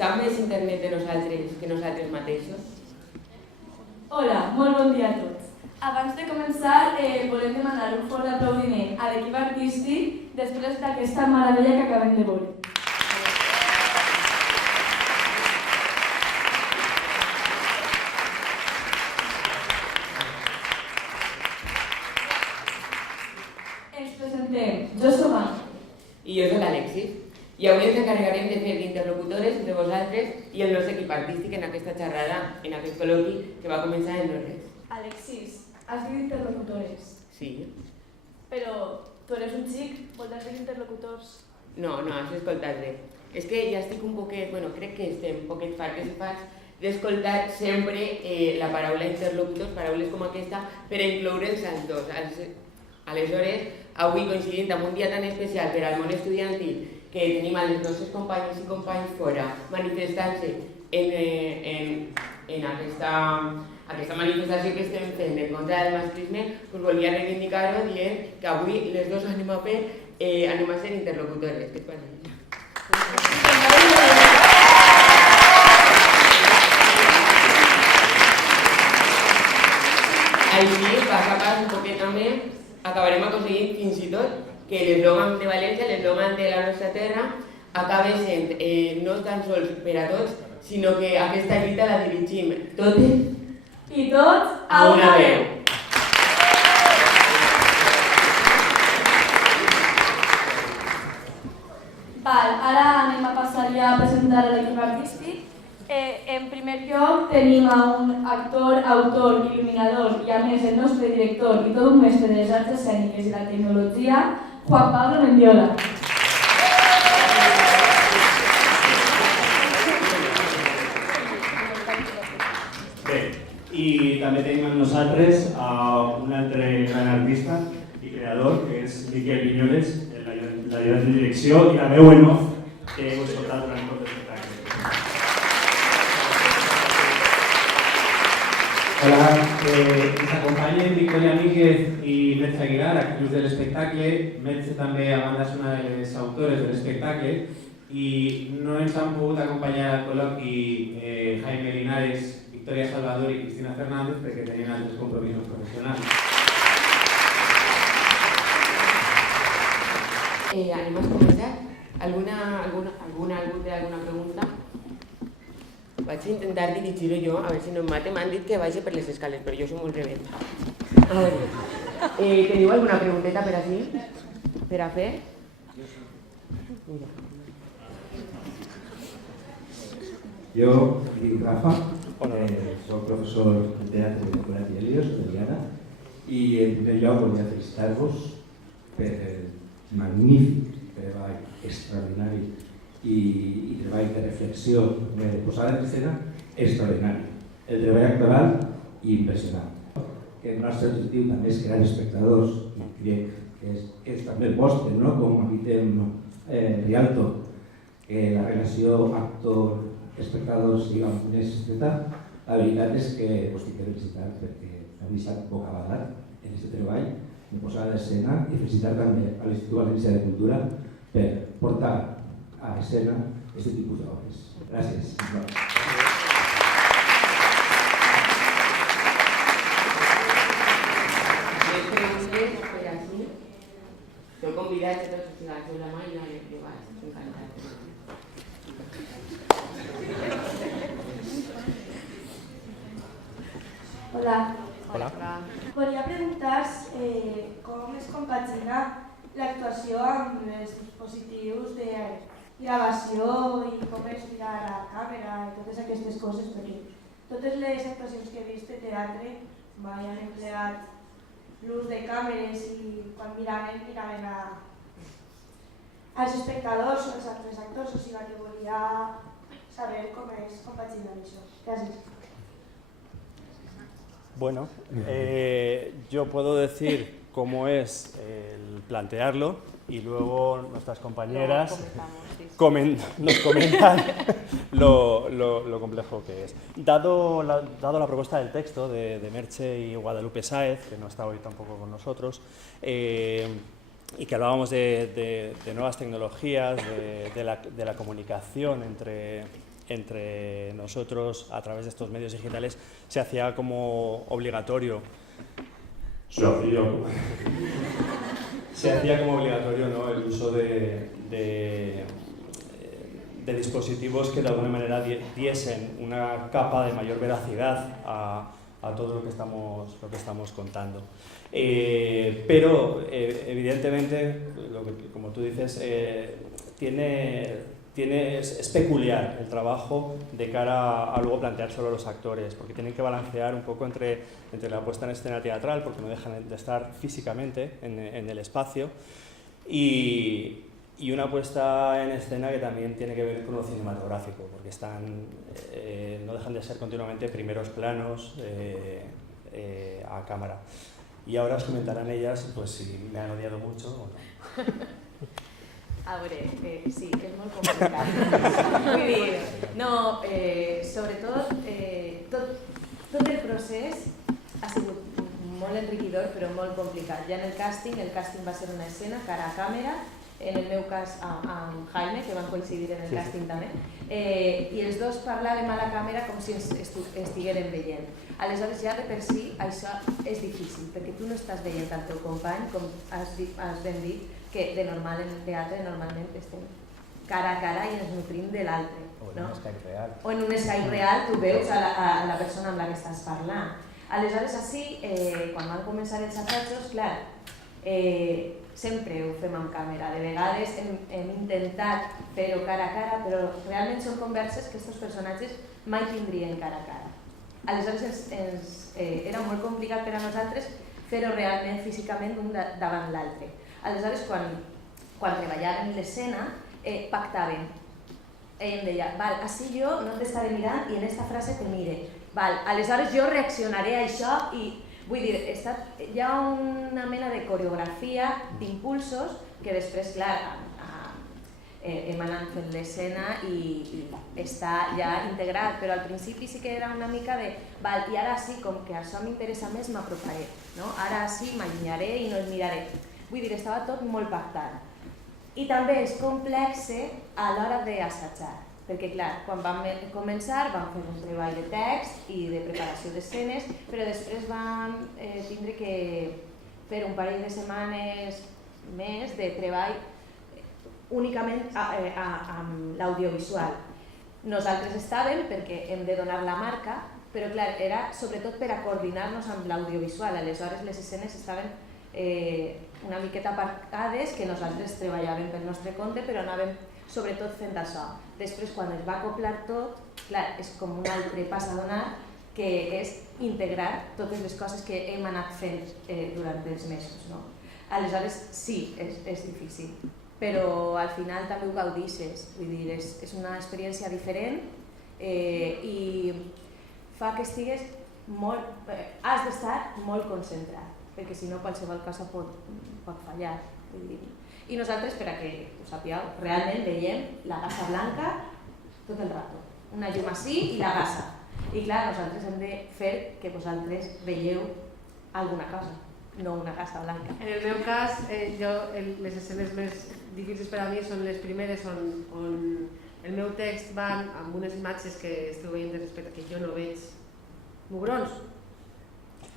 Sap més internet de nosaltres que nosaltres mateixos? Hola, molt bon dia a tots. Abans de començar, volem demanar un fort aplaudiment a l'equip artístic després d'aquesta meravella que acabem de veure. Ens presentem. Jo soc Anna. I jo soc l'Alexis. I avui ens encarregarem de fer d'interlocutores entre vosaltres i el nostre equip artístic en aquesta xerrada, en aquest col·loqui que va començar en no res. Alexis, has dit interlocutores. Sí. Però tu eres un xic, vols dir interlocutors. No, has escoltat bé. És que ja estic un poquet, crec que estem un poquet fartes i farts d'escoltar sempre la paraula interlocutors, paraules com aquesta, per incloure'ls als dos. Aleshores, avui coincidint amb un dia tan especial per al món estudiantil, que tenim els nostres companys i companys fora manifestant-se en aquesta manifestació que estem fent en contra del masclisme, us volia reivindicar-ho dient que avui les dues anem a ser interlocutores. Què et passa? Així, pas a pas, un poquet també, acabarem aconseguint fins i tot que l'eslògan de València, l'eslògan de la nostra terra, acaba sent no tan sols per a tots, sinó que aquesta lluita la dirigim totes i tots a una veu. Ara anem a passar ja a presentar l'equip artístic. En primer lloc tenim a un actor, autor, il·luminador i a més el nostre director i tot un mestre de les arts escèniques i la tecnologia, Juan Pablo Mendiola. Bé, i també tenim amb nosaltres un altre gran artista i creador, que és Miquel Viñoles, l'ajudant de direcció i la veu en off que heu escoltat durant tot l'espectacle. Hola, ens acompanyen Victoria Míquez i Merche Aguilar, actrius de l'espectacle. Merche també, a banda, és una de les autores de l'espectacle i no ens han pogut acompanyar al col·loqui Jaime Linares, Victoria Salvador i Cristina Fernández perquè tenien altres compromisos professionals. Anem a començar. Algú té alguna pregunta? Vaig intentar dirigir-ho jo, a veure si no em mate. M'han dit que vagi per les escales, però jo soc molt rebent. A veure, teniu alguna pregunteta per aquí? Per a fer? Jo dic Rafa, soc professor de teatre de Corat i Helios, de Viana, i en primer lloc volia felicitar-vos per el magnífic treball extraordinari i treball de reflexió, de posada en escena, extraordinari. El treball actoral, impressionant. El nostre objectiu també és crear espectadors, i crec que és també el vostre, no? Com aquí té Rialto, que la relació actor-espectador sigui més estreta. La veritat és que us tinc que felicitar perquè heu deixat bocabadat en aquest treball de posada d'escena i felicitar també a l'Institut Valencià de Cultura per portar a escena aquest tipus d'obres. Gràcies. Les preguntes per aquí. Esteu convidats a tots a fer la mà i jo vaig encantat. Hola. Hola. Volia preguntar com es compagina l'actuació amb els dispositius de gravació i com és mirar a la càmera i totes aquestes coses, perquè totes les actuacions que he vist de teatre mai han empleat l'ús de càmeres i quan miraven als espectadors o als altres actors, o sigui que volia saber com es compagina això. Gràcies. Bueno, yo puedo decir cómo es el plantearlo y luego nuestras compañeras nos comentan lo complejo que es. Dado la propuesta del texto de Merche y Guadalupe Sáez, que no está hoy tampoco con nosotros, y que hablábamos de nuevas tecnologías, de la comunicación entre entre nosotros a través de estos medios digitales se hacía como obligatorio. Se hacía como obligatorio, ¿no?, el uso de dispositivos que de alguna manera diesen una capa de mayor veracidad a todo lo que estamos contando. Pero evidentemente, como tú dices, es peculiar el trabajo de cara a luego planteárselo a los actores, porque tienen que balancear un poco entre la puesta en escena teatral, porque no dejan de estar físicamente en el espacio, y una puesta en escena que también tiene que ver con lo cinematográfico, porque no dejan de ser continuamente primeros planos a cámara. Y ahora os comentarán ellas pues, si me han odiado mucho o no. A veure, sí, és molt complicat. Vull dir, no, sobretot, tot el procés ha sigut molt enriquidor però molt complicat. Ja en el càsting va ser una escena cara a càmera, en el meu cas amb Jaime, que van coincidir en el càsting també, i els dos parlàvem a la càmera com si ens estiguérem veient. Aleshores ja de per si això és difícil, perquè tu no estàs veient el teu company, com has ben dit, que de normal en el teatre normalment estem cara a cara i ens nutrim de l'altre. O en un Skype real. O en un Skype real tu veus a la persona amb la que estàs parlant. Aleshores, així, quan van començar els assajos, clar, sempre ho fem amb càmera. De vegades hem intentat fer-ho cara a cara, però realment són converses que aquests personatges mai tindrien cara a cara. Aleshores, era molt complicat per a nosaltres fer-ho realment físicament un davant l'altre. Aleshores, quan treballàvem l'escena, pactàvem. Ell em deia, així jo no t'estaré mirant i en aquesta frase te mire. Aleshores jo reaccionaré a això i vull dir, hi ha una mena de coreografia, d'impulsos, que després, clar, hem anat fent l'escena i està ja integrat, però al principi sí que era una mica de i ara sí, com que això m'interessa més, m'aproparé, ara sí m'allunyaré i no el miraré. Vull dir, estava tot molt pactat. I també és complex a l'hora d'assajar, perquè clar, quan vam començar vam fer un treball de text i de preparació d'escenes, però després vam tindre que fer un parell de setmanes més de treball únicament amb l'audiovisual. Nosaltres estàvem perquè hem de donar la marca, però clar, era sobretot per a coordinar-nos amb l'audiovisual. Aleshores les escenes estaven una miqueta aparcades, que nosaltres treballàvem pel nostre compte, però anàvem sobretot fent això. Després, quan es va acoplar tot, clar, és com un altre pas a donar, que és integrar totes les coses que hem anat fent durant els mesos. Aleshores, sí, és difícil, però al final també ho gaudixes. Vull dir, és una experiència diferent i fa que estigues molt... Has d'estar molt concentrat, perquè si no qualsevol cosa pot fallar. I nosaltres, per a que ho sapigueu, realment veiem la gasa blanca tot el rato. Una llum així i la gasa. I clar, nosaltres hem de fer que vosaltres veieu alguna cosa, no una gasa blanca. En el meu cas, les escenes més difícils per a mi són les primeres on el meu text va amb unes imatges que esteu veient respecte que jo no veig mugrons.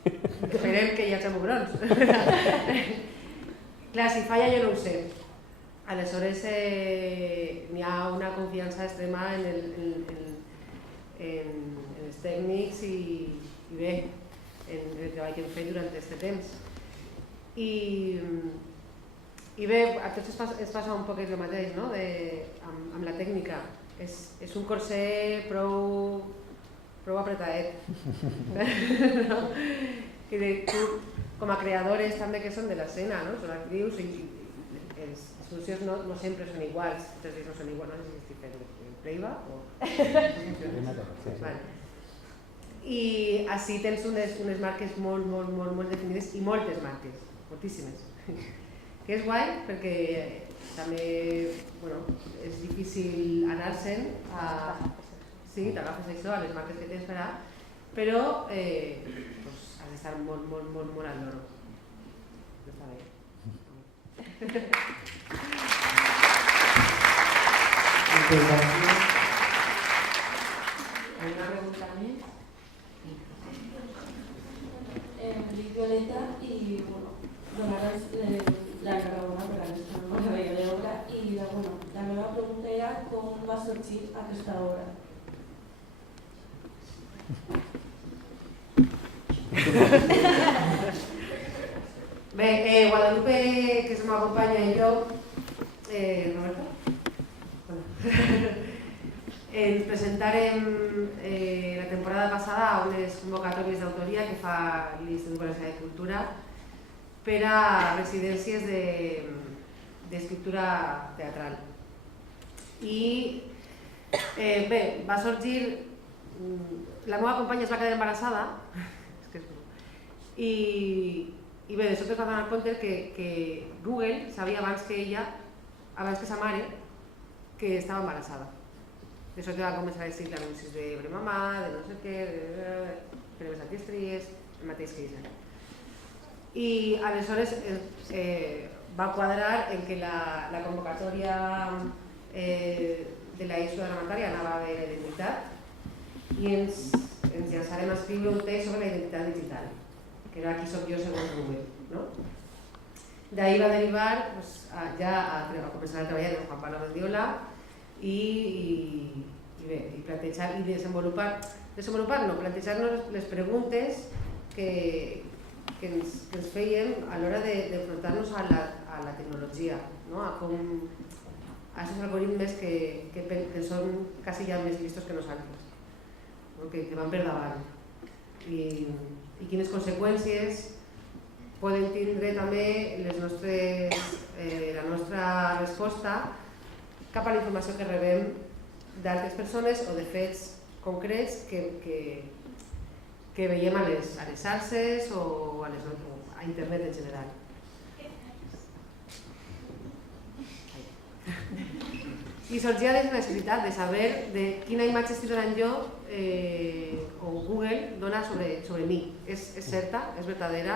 Esperem que hi hagi mugrons. Clar, si falla jo no ho sé. Aleshores n'hi ha una confiança extrema en els tècnics i bé, en el treball que hem fet durant aquest temps. I bé, a tots ens passa un poquet el mateix, no? Amb la tècnica. És un corset prou apretadet. Com a creadores també que són de l'escena, són actrius i les solucions no sempre són iguals, tres dies no són iguals, no sé si estic fent el playback o... I així tens unes marques molt definides i moltes marques, moltíssimes, que és guai perquè també és difícil anar-se'n a... Sí, t'agafes això, a les marques que tens per a... Però has d'estar molt al loro. No està bé. convocatòria, com va sorgir aquesta obra? Bé, Guadalupe, que és una companya, i jo, Roberto, ens presentarem la temporada passada a unes convocatòries d'autoria que fa l'Institut Valencià de Cultura per a residències d'escriptura teatral. I bé, va sorgir... La meva companya es va quedar embarassada i bé, de sobte es va donar compte que Google sabia abans que ella, abans que sa mare, que estava embarassada. De sobte va començar a dir anuncis de Bremamà, de no sé què, de les artistries, el mateix que ella. I aleshores va quadrar en que la convocatòria de la ISO parlamentària anava de la identitat i ens llançarem a escriure un text sobre la identitat digital, que era Qui soc jo segons Google. No? D'ahir va derivar ja a començar a treballar amb Juan Pablo Mendiola i plantejar i plantejar-nos les preguntes que ens fèiem a l'hora d'enfrontar-nos a la tecnologia, a aquests algoritmes que són quasi ja més listos que nosaltres, que van per davant, i quines conseqüències poden tindre també la nostra resposta cap a la informació que rebem d'altres persones o de fets concrets que veiem a les xarxes o a internet en general. I sorgia de la necessitat de saber de quina imatge estic donant jo o Google dona sobre mi. És certa, és verdadera,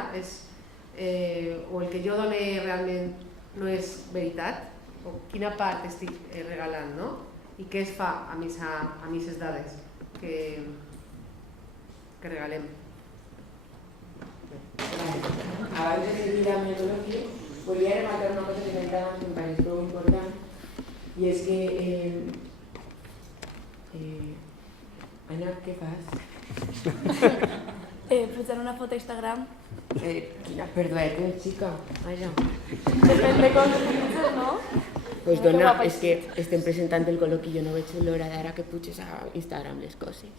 o el que jo done realment no és veritat, o quina part estic regalant, no? I què es fa amb aquestes dades que regalem. Abans de seguir amb el col·loqui, volia remarcar una cosa que comentàvem que em pareix prou important, i és que... Anna, què fas? Pujar una foto a Instagram. Quina perdueta, xica. Vaja. Depèn de com utilitzes, no? Pues dona, és que estem presentant el col·loqui i jo no veig l'hora d'ara que puges a Instagram les coses.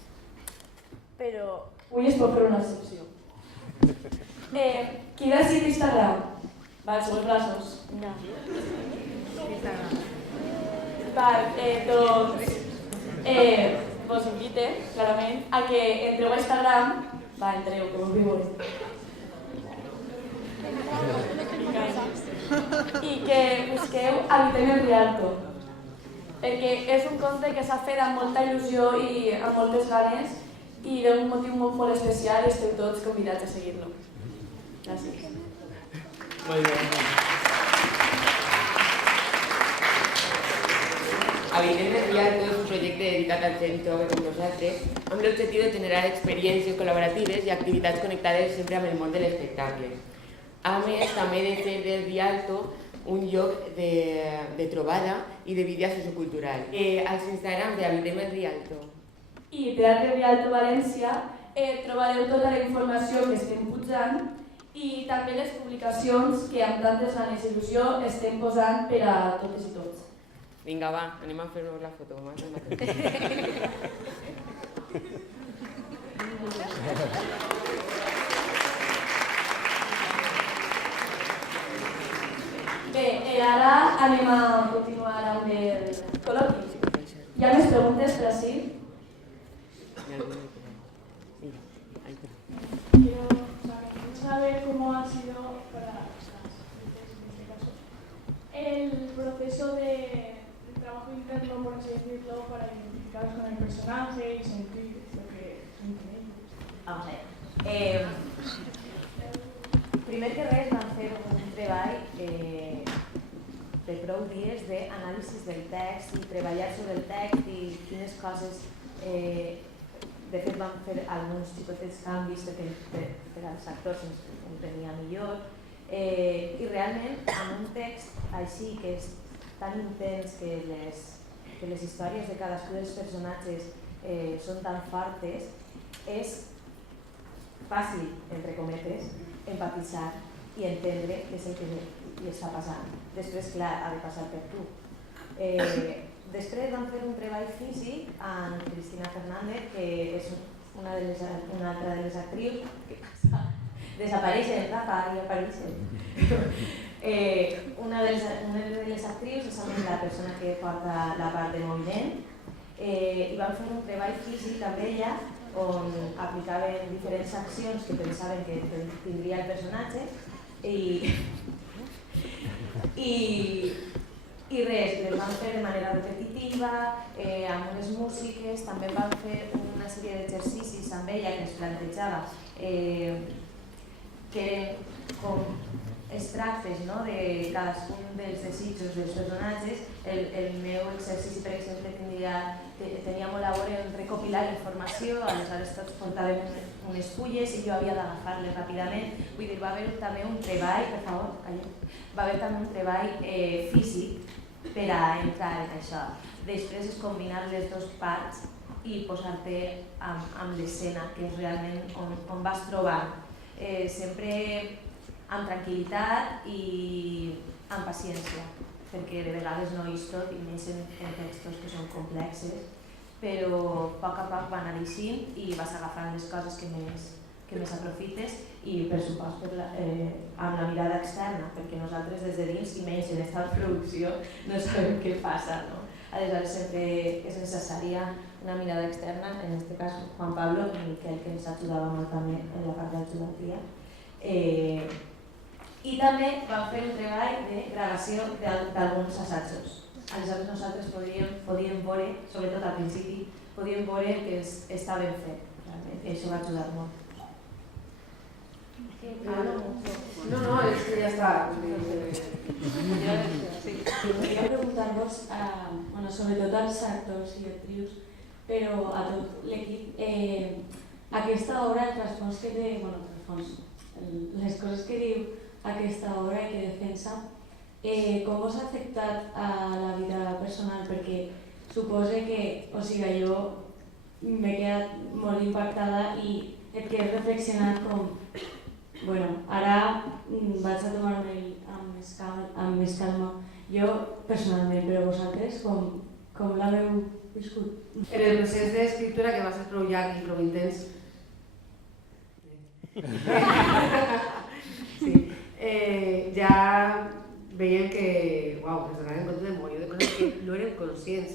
Però... Avui es pot fer una excepció. Qui decide Instagram? Vale, sube els braços. No. Vale, doncs... vos invite, clarament, a que entreu a Instagram. Va, entreu, que vos viu. I que busqueu Habitem el Rialto, perquè és un conte que s'ha fet amb molta il·lusió i amb moltes ganes i d'un motiu molt especial i esteu tots convidats a seguir-lo. Gràcies. Molt bé. Habitem el Rialto és un projecte dedicat al gent jove com nosaltres amb l'objectiu de generar experiències col·laboratives i activitats connectades sempre amb el món de l'espectacle. A més, també de fer del Rialto un lloc de trobada i de vida sociocultural. Als Instagrams de Habitem el Rialto I Teatre Rialto València trobareu tota la informació que estem pujant i també les publicacions que amb tantes ganes i il·lusió estem posant per a totes i tots. Vinga, va, anem a fer-nos la foto. Bé, ara anem a continuar amb el col·loqui. Hi ha més preguntes per ací? Quiero saber cómo ha sido para en este caso el proceso de trabajo interno, por así decirlo, para identificaros con el personaje y sentir lo que sienten ellos. Vamos a ver. Primer que res vam fer un treball de prou dies d'anàlisi del text i treballar sobre el text i quines coses... De fet vam fer alguns xicotets canvis perquè per als actors ens tenia millor i realment amb un text així que és tan intens que que les històries de cadascun dels personatges són tan fortes, és fàcil, entre cometes, empatitzar i entendre què és el que li està passant. Després, clar, ha de passar per tu. Després vam fer un treball físic amb Cristina Fernández, que és una altra de les actrius. Què passa? Desapareixen, Rafa, i apareixen. Una de les actrius és la persona que porta la part de moviment, i vam fer un treball físic amb ella on aplicaven diferents accions que pensaven que tindria el personatge i res, les vam fer de manera repetitiva, amb unes músiques. També vam fer una sèrie d'exercicis amb ella que ens plantejava que eren com extractes de cadascun dels desitjos dels personatges. El meu exercici, per exemple, tenia molt a veure en recopilar informació, aleshores tots portàvem unes fulles i jo havia d'agafar-les ràpidament. Vull dir, va haver també un treball, per favor, va haver també un treball físic per a entrar en això. Després és combinar les dues parts i posar-te amb l'escena, que és realment on vas trobant. Sempre amb tranquil·litat i amb paciència, perquè de vegades no és tot, i més en textos que són complexes, però a poc va anar eixint i vas agafant les coses que més aprofites i, per supost, amb la mirada externa, perquè nosaltres des de dins, i menys en aquesta producció, no sabem què passa. Aleshores sempre és necessària una mirada externa, en aquest cas Juan Pablo i Miquel, que ens ajudava molt també en la part d'ajudantia. I també vam fer un treball de gravació d'alguns assajos. Aleshores nosaltres podíem veure, sobretot al principi, podíem veure que estaven fet. I això va ajudar molt. No, és que ja està. Queria preguntar-vos, sobretot als actors i actrius, però a tot l'equip, aquesta obra, el respons que té, les coses que diu aquesta obra i que defensa, com us ha afectat a la vida personal? Perquè suposo que, jo m'he quedat molt impactada i et quedes reflexionant com, ara vaig a tomar-me amb més calma. Jo personalment, però vosaltres com l'haveu viscut? En el procés d'escriptura, que va ser prou llarg i prou intens, ja veiem que ens donaven compte de molt de coses que no érem conscients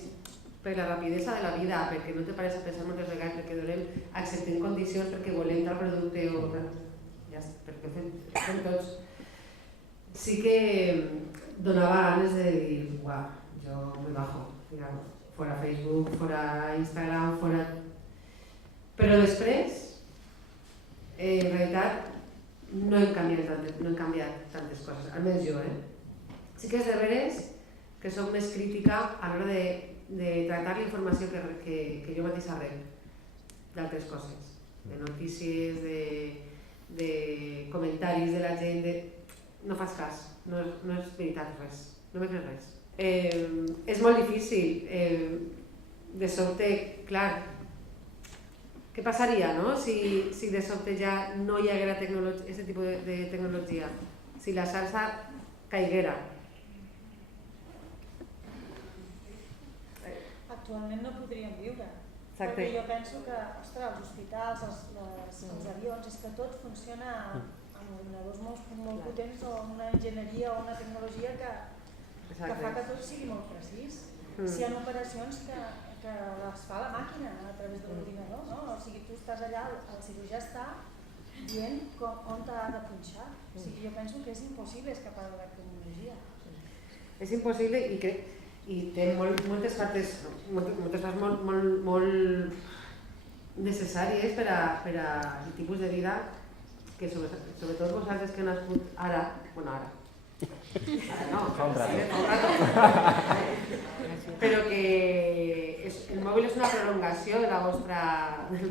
per la rapidesa de la vida, perquè no te pares a pensar moltes vegades, perquè donem acceptem condicions perquè volem tal producte o perquè fem tots. Sí que donava ganes de dir, jo me bajo, fora Facebook, fora Instagram, fora... Però després, en realitat, no hem canviat tantes coses, almenys jo. Sí que és de veres que soc més crítica a l'hora de tractar la informació que jo mateixa rep d'altres coses, de notícies, de comentaris de la gent, no fas cas, no és veritat res, no me creus res. És molt difícil, de sobte, clar, què passaria si de sobte ja no hi haguera aquest tipus de tecnologia? Si la salsa caiguera? Actualment no podríem viure. Exacte. Perquè jo penso que, ostres, els hospitals, els avions, és que tot funciona amb ordinadors molt potents o amb una enginyeria o una tecnologia que fa que tot sigui molt precís. Si hi ha operacions que les fa la màquina a través de l'ordinador, no? O sigui, tu estàs allà, el cirurgià està dient on t'ha de punxar. O sigui, jo penso que és impossible escapar de la tecnologia. És impossible i té moltes parts molt necessàries per al tipus de vida que sobretot vosaltres que heu nascut ara no, però que el mòbil és una prolongació del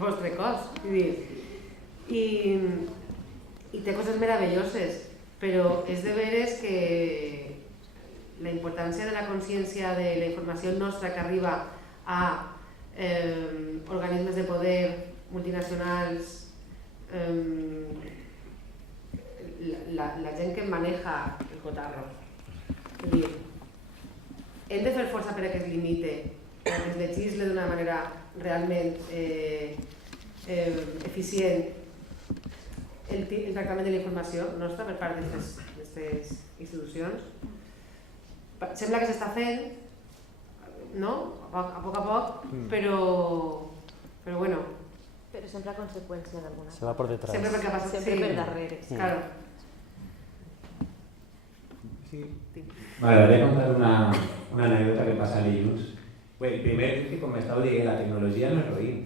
vostre cos, i té coses meravelloses, però és de veres que la importància de la consciència de la informació nostra que arriba a organismes de poder multinacionals, la gent que maneja el cotarro. És a dir, hem de fer força perquè es limite, perquè es legisle d'una manera realment eficient el tractament de la informació nostra per part d'aquestes institucions. Sembla que s'està fent, no? A poc a poc, però bueno. Pero siempre a consecuencia de alguna cosa. Se va por detrás. Siempre porque pasa, siempre sí. per darrere. Claro. Sí. M'agradaria contar una anècdota que passa a l'IUS. Bé, primer, que com estàu dient, la tecnologia no és roïn.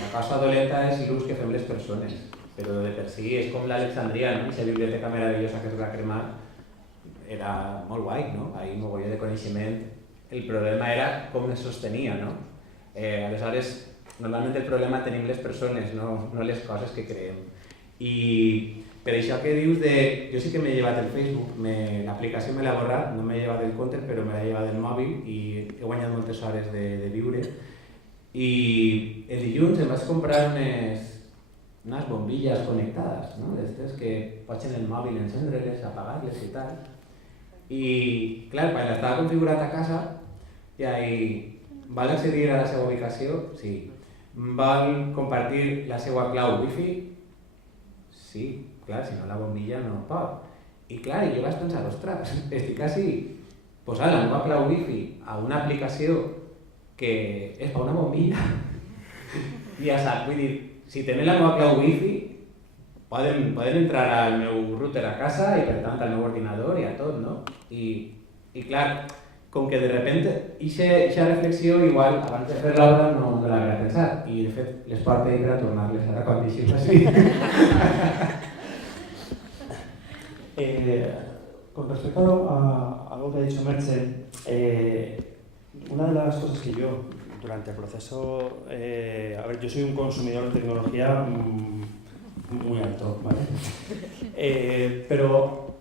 La cosa dolenta és l'ús que fem les persones, però de per si és com l'Alexandria, no? Aquesta biblioteca meravellosa que es va cremar, era molt guai, no? Ahí mogolló de coneixement. El problema era com es sostenia, no? Aleshores, normalment el problema tenim les persones, no les coses que creem. I per això que dius de... Jo sí que m'he llevat el Facebook, l'aplicació me l'ha borrat, no m'he llevat el compte, però me l'he llevat del mòbil i he guanyat moltes hores de viure. I el dilluns em vaig comprar unes bombilles connectades, no? D'aquestes que pots en el mòbil encendre-les, apagar-les i tal. I, clar, quan estava configurat a casa, val accedir a la seva ubicació? Sí. Val compartir la seva clau wifi? Sí, clar, si no la bombilla no pot. I clar, jo vaig pensar, ostres, estic quasi posant la meva clau wifi a una aplicació que és per una bombilla. I ja saps, vull dir, si tenen la meva clau wifi, poden entrar al meu router a casa i per tant al meu ordinador i a tot, no? I clar, com que de repente eixa reflexió igual abans de fer l'obra no l'havia pensat i de fet les porto ahí per a tornar-les ara quan deixis així. Con respecto a algo que ha dicho Merche, una de las cosas que yo durante el proceso, a ver, yo soy un consumidor de tecnología muy alto, ¿vale? Pero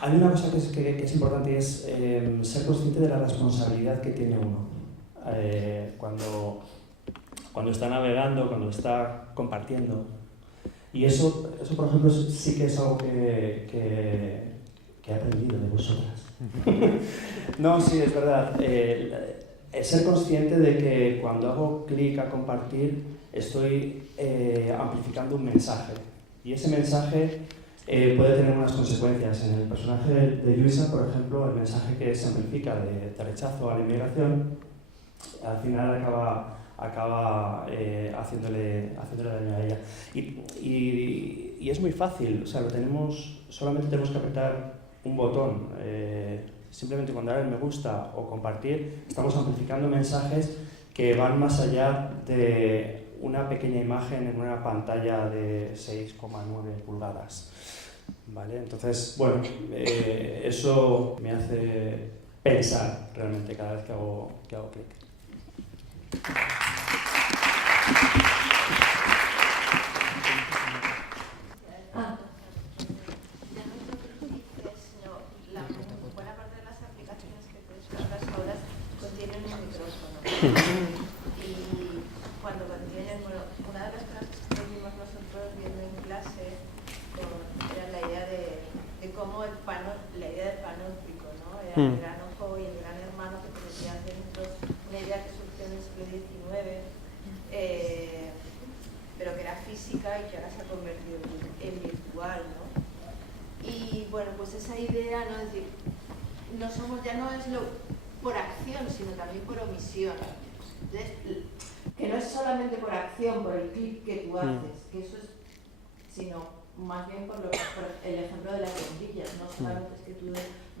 hay una cosa que es importante y es ser consciente de la responsabilidad que tiene uno cuando está navegando, cuando está compartiendo. Y eso por ejemplo, sí que es algo que he aprendido de vosotras. No, sí, es verdad. Ser consciente de que cuando hago clic a compartir estoy amplificando un mensaje. Y ese mensaje puede tener unas consecuencias. En el personaje de Luisa, por ejemplo, el mensaje que se amplifica de rechazo a la inmigración, al final acaba haciéndole daño a ella. Y es muy fácil, o sea, solamente tenemos que apretar un botón. Simplemente con dar el me gusta o compartir, estamos amplificando mensajes que van más allá de una pequeña imagen en una pantalla de 6,9 pulgadas. ¿Vale? Entonces, bueno, eso me hace pensar realmente cada vez que hago clic. Y cuando contienen, bueno, una de las cosas que vimos nosotros viendo en clase era la idea de cómo la idea del panóptico, ¿no? Era el gran ojo y el gran hermano que te metía dentro, una idea que surgió en el siglo XIX, pero que era física y que ahora se ha convertido en virtual, ¿no? Y bueno, pues esa idea, ¿no? Es decir, ya no es por acción, sino también por omisión. Entonces, que no es solamente por acción, por el clic que tú haces, que eso es, sino más bien por el ejemplo de las bombillas, no solamente es que tú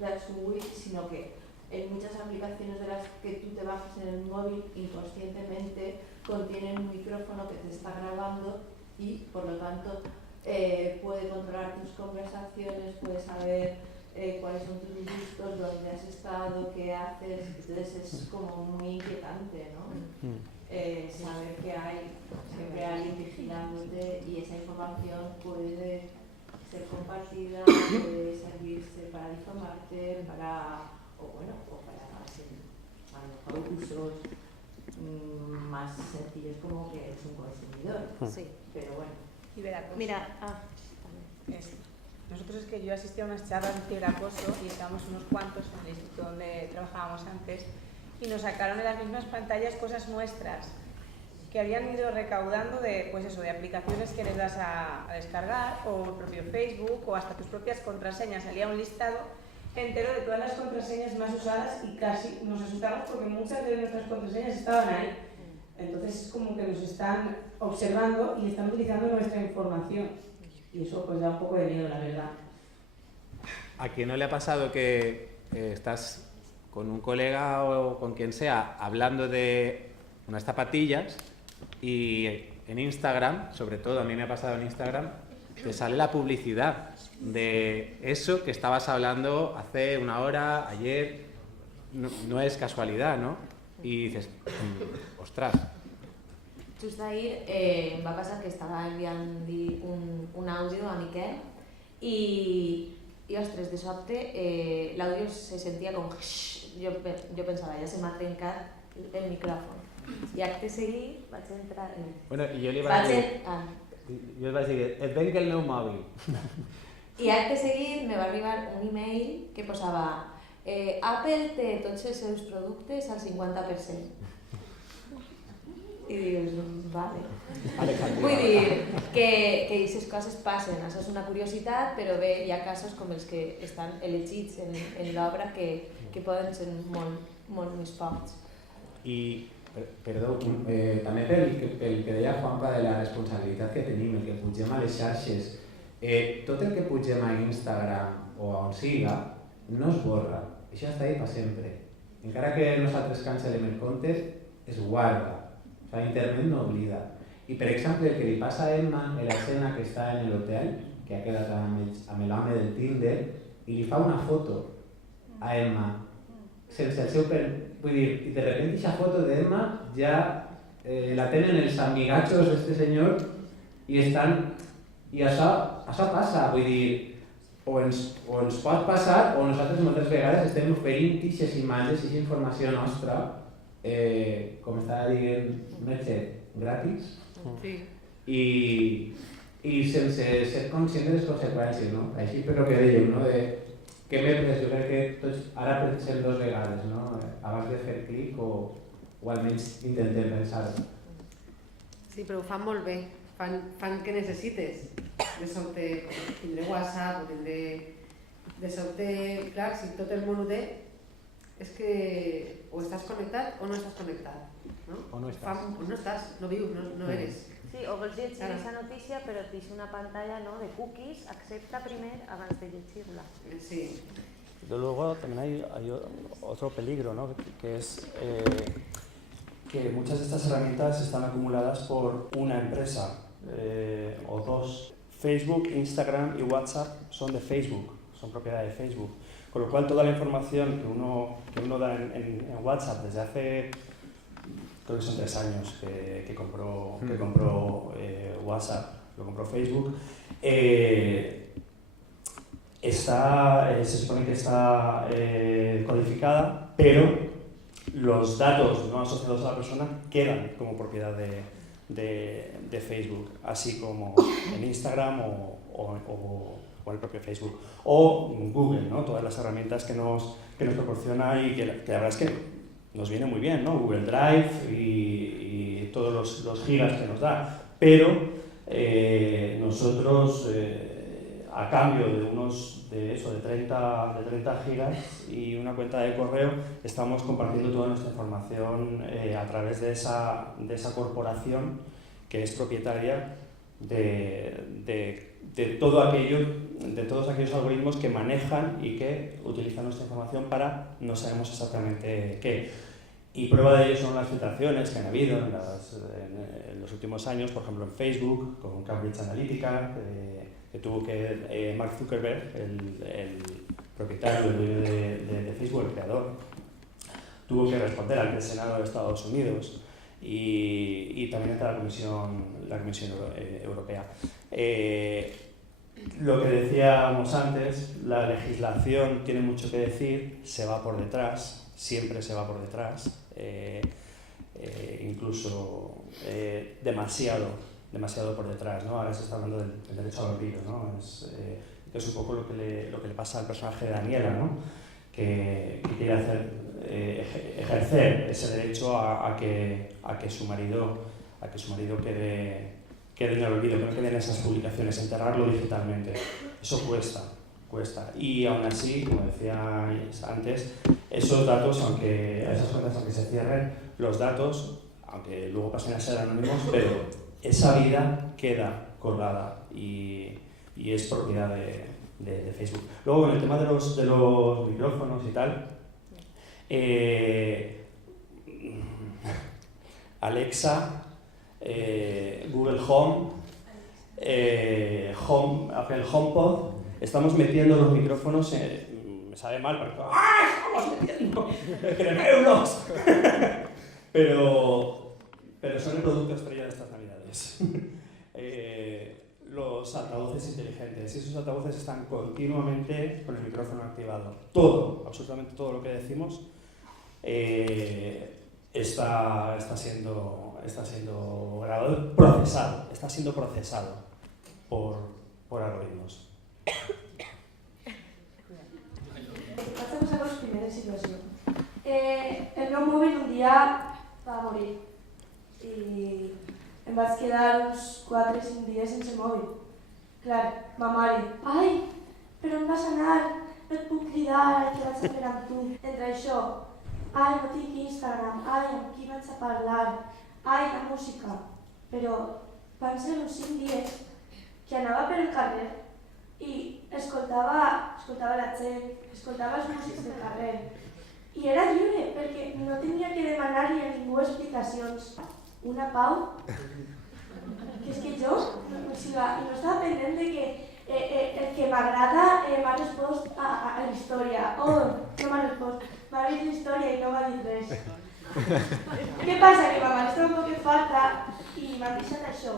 das un wiki, sino que en muchas aplicaciones de las que tú te bajas en el móvil inconscientemente contienen un micrófono que te está grabando y por lo tanto puede controlar tus conversaciones, puede saber cuáles son tus gustos, dónde has estado, qué haces. Entonces es como muy inquietante, ¿no? Saber que hay siempre alguien vigilándote y esa información puede ser compartida, puede servirse para informarte, o para a lo mejor usos más sencillos como que es un consumidor. Sí. Pero bueno. Y Veracruz. Mira, nosotros es que yo asistí a unas charlas de ciberacoso y estábamos unos cuantos en el instituto donde trabajábamos antes y nos sacaron de las mismas pantallas cosas nuestras que habían ido recaudando de, pues eso, de aplicaciones que les das a descargar, o el propio Facebook, o hasta tus propias contraseñas. Salía un listado entero de todas las contraseñas más usadas y casi nos asustamos porque muchas de nuestras contraseñas estaban ahí. Entonces es como que nos están observando y están utilizando nuestra información. Y eso pues da un poco de miedo, la verdad. ¿A quién no le ha pasado que estás con un colega o con quien sea hablando de unas zapatillas y en Instagram, sobre todo a mí me ha pasado en Instagram, te sale la publicidad de eso que estabas hablando hace una hora, ayer? No es casualidad, ¿no? Y dices, ostras. Just ahir em va passar que estava enviant un àudio a Miquel i ostres, de sobte l'àudio se sentia com... Jo pensava, ja se m'ha trencat el micròfon. I acte seguit vaig entrar... Bueno, i jo li vaig dir... Jo li vaig dir, et venc el meu mòbil. I acte seguit me va arribar un email que posava Apple té tots els seus productes al 50%. I dius, vale. Vull dir que aquestes coses passen, això és una curiositat, però bé, hi ha casos com els que estan elegits en l'obra que poden ser molt més forts. I, perdó, també pel que deia Juanpa de la responsabilitat que tenim, el que pugem a les xarxes, tot el que pugem a Instagram o a on siga no es borra, això està ahí per sempre. Encara que nosaltres cancel·lem el compte, es guarda. O sea, Internet no oblida. I, per exemple, el que li passa a Emma en l'escena que està en l'hotel, que ha quedat amb l'home del Tinder, i li fa una foto a Emma, sense el seu... Vull dir, i de repente aquesta foto d'Emma ja la tenen els amigachos d'este senyor i estan... I això passa, vull dir, o ens pot passar, o nosaltres moltes vegades estem oferint aquestes imatges, aquesta informació nostra, com estava dient Merche, gratis, i sense ser conscient de les conseqüències, no? Així per el que dèiem, no? Que m'he pres, jo crec que tots ara pensem 2 vegades, no? Abans de fer clic o almenys intentem pensar-ho. Sí, però ho fan molt bé, fan que necessites. De sobte tindré WhatsApp o tindré... De sobte, clar, si tot el món ho té, és que o estàs connectat o no estàs connectat, no? O no estàs. O no estàs, no vius, no eres. Sí, o vols llegir aquesta notícia però et deixa una pantalla de cookies, accepta primer abans de llegir-la. Sí. Luego también hay otro peligro, ¿no? Que es que muchas de estas herramientas están acumuladas por una empresa o 2. Facebook, Instagram y WhatsApp son de Facebook, son propiedad de Facebook. Con lo cual toda la información que uno da en WhatsApp desde hace, creo que son 3 años que compró WhatsApp, lo compró Facebook, se supone que está codificada, pero los datos no asociados a la persona quedan como propiedad de Facebook, así como en Instagram o el propio Facebook, o Google, ¿no? Todas las herramientas que nos proporciona y que la verdad es que nos viene muy bien, ¿no? Google Drive y todos los gigas que nos da, pero nosotros a cambio de 30 gigas y una cuenta de correo estamos compartiendo toda nuestra información a través de esa corporación que es propietaria de todos aquellos algoritmos que manejan y que utilizan nuestra información para no sabemos exactamente qué. Y prueba de ello son las filtraciones que han habido en los últimos años, por ejemplo en Facebook, con Cambridge Analytica, que tuvo que Mark Zuckerberg, el propietario de Facebook, el creador, tuvo que responder ante el Senado de Estados Unidos y también ante la Comisión Europea. Lo que decíamos antes, la legislación tiene mucho que decir, se va por detrás, siempre se va por detrás, incluso demasiado por detrás, ¿no? Ahora se está hablando del derecho al olvido, ¿no? Es un poco lo que le pasa al personaje de Daniela, ¿no? Que quiere ejercer ese derecho a que su marido quede en el olvido, que no queden esas publicaciones, enterrarlo digitalmente. Eso cuesta. Y aún así, como decía antes, esos datos, esas cuentas, aunque se cierren, los datos, aunque luego pasen a ser anónimos, pero esa vida queda colgada y es propiedad de Facebook. Luego, con el tema de los micrófonos y tal, Alexa, Google Home, el HomePod, estamos metiendo los micrófonos, me sabe mal, porque estamos metiendo 3 euros, pero son el producto estrella de estas navidades. Los altavoces inteligentes, y esos altavoces están continuamente con el micrófono activado. Todo, absolutamente todo lo que decimos está siendo grabado, está siendo procesado por algoritmos. Vaig a posar la primera situació. El meu mòbil un dia va morir i em vaig quedar uns 4 o 5 dies sense mòbil. Clar, ma mare, ai, però on vas anar? No et puc cridar, què vaig a fer amb tu? Entre això, ai, no tinc Instagram, ai, amb qui vaig a parlar, ai, la música. Però van ser uns 5 dies que anava per el carrer i escoltava la gent, escoltava els músics del carrer. I era lliure, perquè no tenia que demanar-li a ningú explicacions. Una pau, que és que jo no estava pendent de que el que m'agrada m'ha respost a la història. Oh, no m'ha respost, m'ha vist la història i no m'ha dit res. Què passa? Que ma mare estava un poc farta i m'ha deixat això.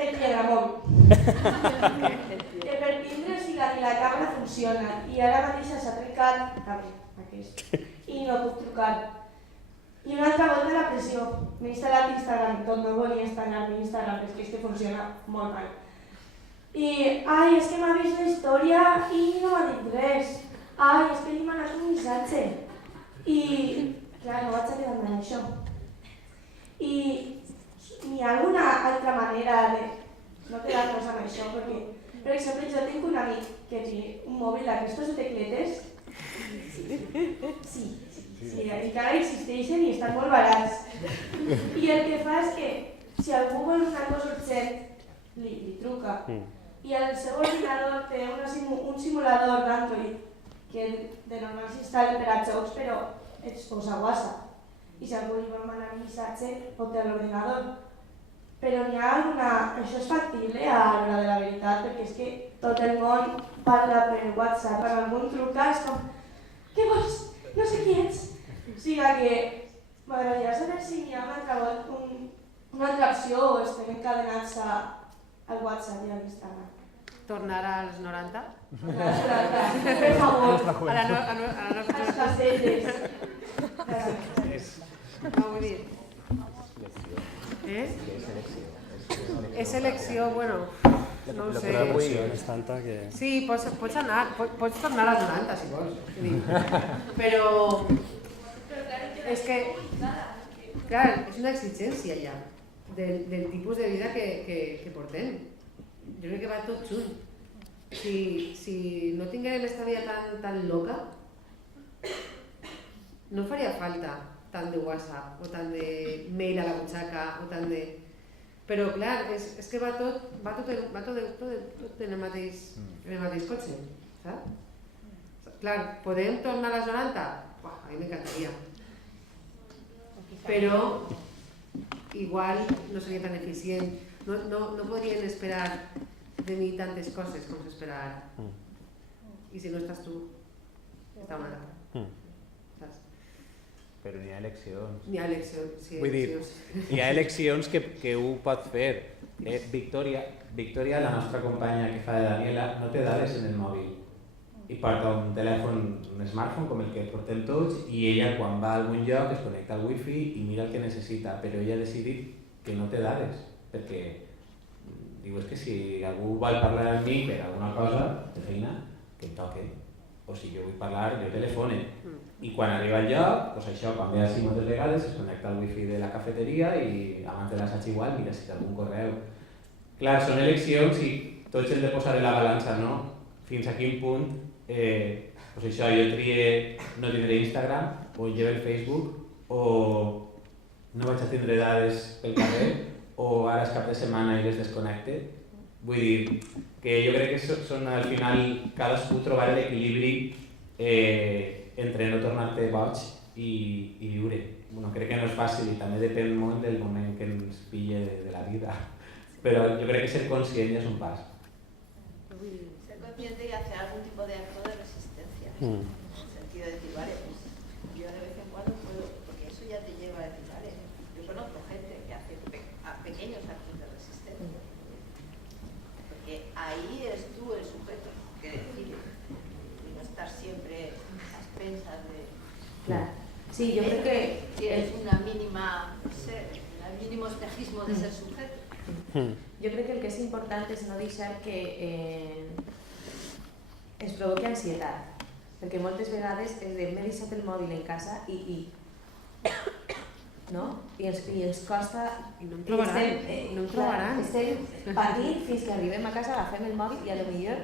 El diagramòbil. Que per tindre ni la càmera funciona i ara mateix s'ha trencat aquest i no puc trucar. I una altra volta la pressió. M'he instal·lat Instagram i tot, no volia instal·lar-me Instagram perquè és que funciona molt mal. I, ai, és que m'ha vist la història i no m'ha dit res. Ai, és que li m'ha anat un missatge. I, clar, no vaig a quedar amb això. I n'hi ha alguna altra manera de no quedar-nos amb això, perquè, per exemple, jo tinc un amic que té un mòbil d'aquestos de tecletes. Sí, encara existeixen i estan molt barats. I el que fa és que, si algú vol una cosa urgent, li truca. I el seu ordinador té un simulador d'Android que de normal s'instal·la per a jocs, però es posa WhatsApp. I si algú li vol mandar un missatge, pot ter l'ordinador. Però n'hi ha alguna... Això és factible a l'hora de la veritat, perquè és que tot el món parla per WhatsApp. Quan algú truca és com... Què vols? No sé qui ets. O sigui que m'agradaria saber si n'hi ha una altra opció o estem encadenats al WhatsApp i a l'Instagram. Tornar als 90? Per favor. A la nostra... Els castellers. No vull dir... És elecció, bueno, no ho sé. És tanta que... Sí, pots tornar als 90 si vols. Però és que, clar, és una exigència ja del tipus de vida que portem. Jo crec que va tot junt. Si no tinguérem esta vida tan loca, no faria falta tant de WhatsApp o tant de mail a la butxaca o tant de... Però clar, és que va tot en el mateix cotxe, saps? Clar, podem tornar als 90? A mi m'encantaria. Però igual no seria tan eficient. No podrien esperar de mi tantes coses com s'espera ara. I si no estàs tu, està una altra. Saps? Però n'hi ha eleccions. N'hi ha eleccions, sí. Vull dir, hi ha eleccions que ho pot fer, Victòria, la nostra companya que fa de Daniela, no té dades en el mòbil. I porta un telèfon, un smartphone com el que portem tots, i ella quan va a algun lloc es connecta al wifi i mira el que necessita, però ella ha decidit que no té dades, perquè diu, és que si algú vol parlar amb mi per alguna cosa de feina, que em toque. O si jo vull parlar, jo telefone. I quan arriba al lloc, doncs això, quan ve així moltes vegades, es connecta al wifi de la cafeteria i abans de l'assaig igual mira si té algun correu. Clar, són eleccions i tots hem de posar en la balança, no? Fins a quin punt, doncs això, jo trie no tindré Instagram, o llevo el Facebook, o no vaig a tindre dades pel carrer, o ara és cap de setmana i les desconnecte. Vull dir que jo crec que són al final cadascú trobar l'equilibri entre no tornar-te boig i viure. Bueno, crec que no és fàcil i també depèn molt del moment que ens pille de la vida. Però jo crec que ser conscient ja és un pas. Ser consciente y hacer algún tipo de acto de resistencia. En el sentido de decir, vale, pues yo de vez en cuando puedo, porque eso ya te lleva a decir, vale, yo conozco gente que hace pequeños actos de resistencia. Porque ahí eres tú el sujeto que decide y no estar siempre a expensas de... Claro. Sí, yo creo que... Tienes una mínima, no sé, un mínimo espejismo de ser sujeto. Jo crec que el que és important és no deixar que es provoqui ansietat, perquè moltes vegades m'he deixat el mòbil en casa i ens costa... I no em trobaran. Estem patint fins que arribem a casa, agafem el mòbil i potser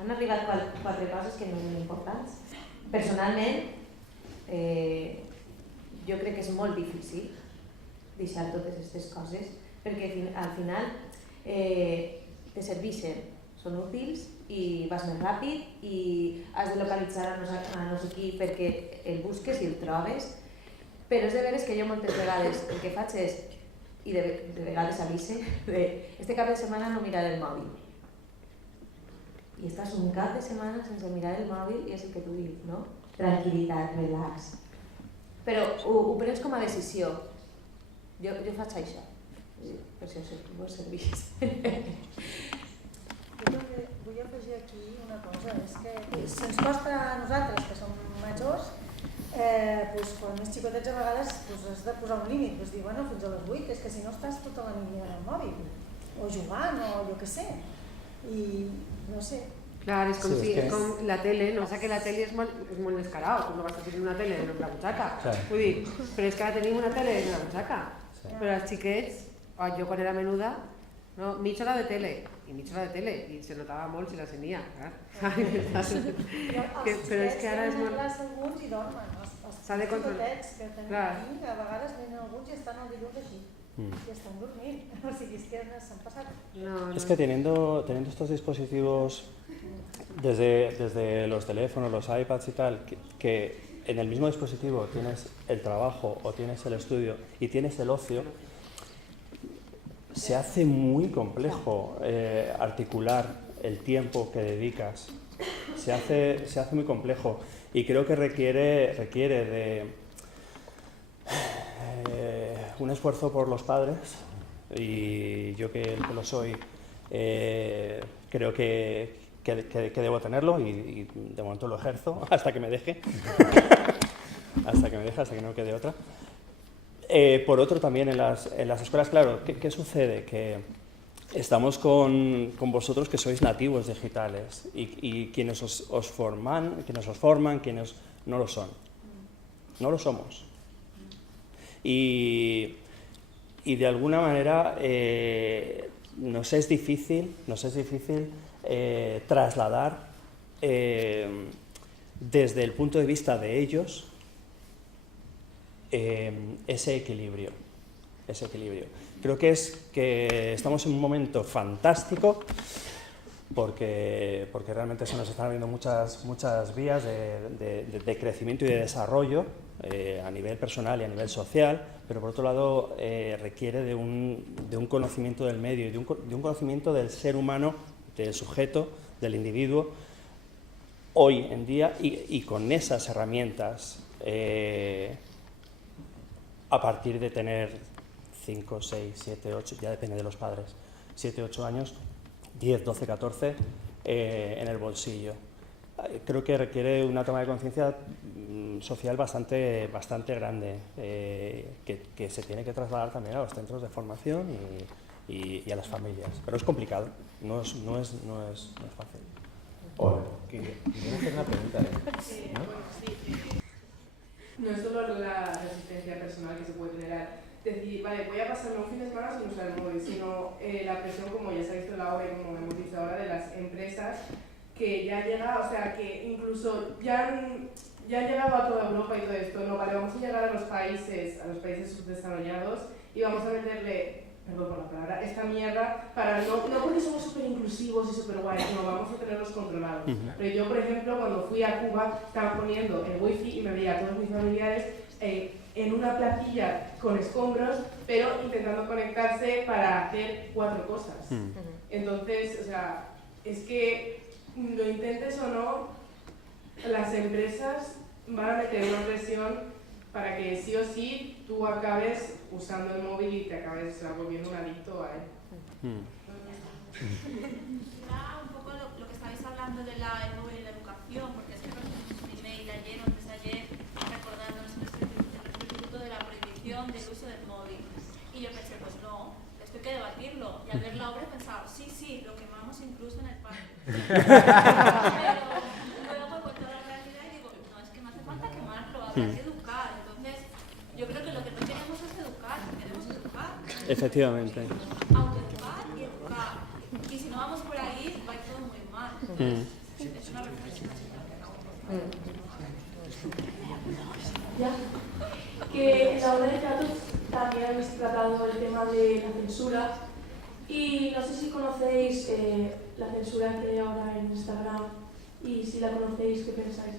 han arribat quatre coses que no eren importants. Personalment, jo crec que és molt difícil deixar totes aquestes coses, perquè al final te serveixen, són útils i vas més ràpid i has de localitzar a no sé qui perquè el busques i el trobes, però és de veres que jo moltes vegades el que faig és, i de vegades avise, este cap de setmana no miraré el mòbil. I estàs un cap de setmana sense mirar el mòbil i és el que tu dius, no? Tranquil·litat, relax. Però ho prens com a decisió. Jo faig això. Per si vos serveix. Vull afegir aquí una cosa, és que se'ns costa a nosaltres, que som majors, quan més xicotets a vegades has de posar un límit, dir, bueno, fins a les 8, és que si no estàs tota la nit mirant el mòbil, o jugant, o jo què sé, i no sé. Clar, és com la tele, no? O sigui que la tele és molt descarada, tu no vas a tenir una tele en la butxaca, vull dir, però és que ara tenim una tele en la butxaca, però els xiquets, jo quan era menuda, mitja hora de tele, i se notava molt si la tenia, clar. Però és que ara és molt... Alguns hi dormen, s'ha de controlar. Els que tenim aquí, a vegades venen alguns i estan el dilluns així, y están durmiendo, o sea que es que se han pasado. Es que teniendo estos dispositivos desde los teléfonos, los iPads y tal, que en el mismo dispositivo tienes el trabajo o tienes el estudio y tienes el ocio, se hace muy complejo articular el tiempo que dedicas. Se hace muy complejo y creo que requiere de un esfuerzo por los padres, y yo que lo soy creo que debo tenerlo y de momento lo ejerzo hasta que me deje, hasta que no quede otra. Por otro, también en las escuelas, claro, ¿qué sucede? Que estamos con vosotros que sois nativos digitales y quienes os forman, quienes no lo son. No lo somos. Y de alguna manera nos es difícil trasladar desde el punto de vista de ellos ese equilibrio. Creo que estamos en un momento fantástico porque realmente se nos están abriendo muchas vías de crecimiento y de desarrollo a nivel personal y a nivel social, pero por otro lado requiere de un conocimiento del medio y de un conocimiento del ser humano, del sujeto, del individuo, hoy en día, y con esas herramientas a partir de tener 5, 6, 7, 8, ya depende de los padres, 7, 8 años, 10, 12, 14 en el bolsillo. Creo que requiere una toma de conciencia social bastante grande, que se tiene que trasladar también a los centros de formación y a las familias. Pero es complicado, no es fácil. Hola, quiero hacer una pregunta. No es solo la resistencia personal que se puede generar, decir, vale, voy a pasarme un fin de semana sin usar el móvil, sino la presión, como ya se ha visto en la obra y como hemos dicho ahora, de las empresas, que ya llega, o sea, que incluso ya han llegado a toda Europa y todo esto, no, vale, vamos a llegar a los países subdesarrollados y vamos a meterle, perdón por la palabra, esta mierda para no porque somos súper inclusivos y súper guays, no, vamos a tenerlos controlados. Pero yo, por ejemplo, cuando fui a Cuba, estaba poniendo el wifi y me veía a todos mis familiares en una placilla con escombros, pero intentando conectarse para hacer 4 cosas. Entonces, o sea, es que lo intentes o no, las empresas van a meter una presión para que sí o sí tú acabes usando el móvil y te acabes volviendo un adicto a él. Era un poco lo que estabais hablando del móvil y la educación, porque es que recibimos un email ayer o antes de ayer recordándonos en nuestro instituto de la prohibición del uso del móvil. Y yo pensé, pues no, esto hay que debatirlo. Y al ver la obra he pensado, sí, lo quemamos incluso en el parque. Pero luego he vuelto a la realidad y digo, no, es que no hace falta quemarlo, habrá que educar. Entonces, yo creo que lo que no queremos es educar, queremos educar. Efectivamente. Autoeducar y educar. Y si no vamos por ahí, va a ir todo muy mal. Es una reflexión que acabo de hacer. Ya, que en la obra de teatro también habéis tratado el tema de la censura y no sé si conocéis la censura que hay ahora en Instagram y si la conocéis, ¿qué pensáis